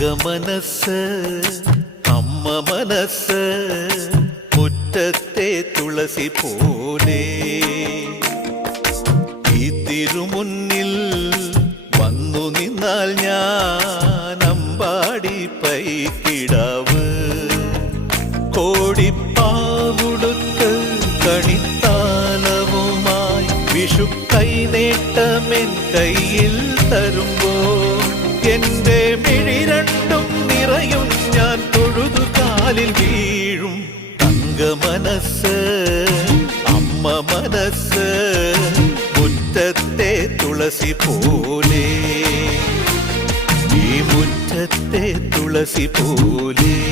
തങ്കമനസ് അമ്മ മനസ്സ് മുറ്റത്തെ തുളസി പോലെ. ഈ തിരുമുന്നിൽ വന്നു നിന്നാൽ ഞാൻ അമ്പാടി പൈക്കിടാവ്. കോടിപ്പാവുടുത്ത് കണിത്താലവുമായി വിഷു കൈനേട്ടമെൻ കയ്യിൽ തരുമ്പോൾ കാലിൽ വീഴും തങ്ക മനസ്സ് അമ്മ മനസ്സ് മുറ്റത്തെ തുളസി പോലെ. ഈ മുറ്റത്തെ തുളസി പോലെ.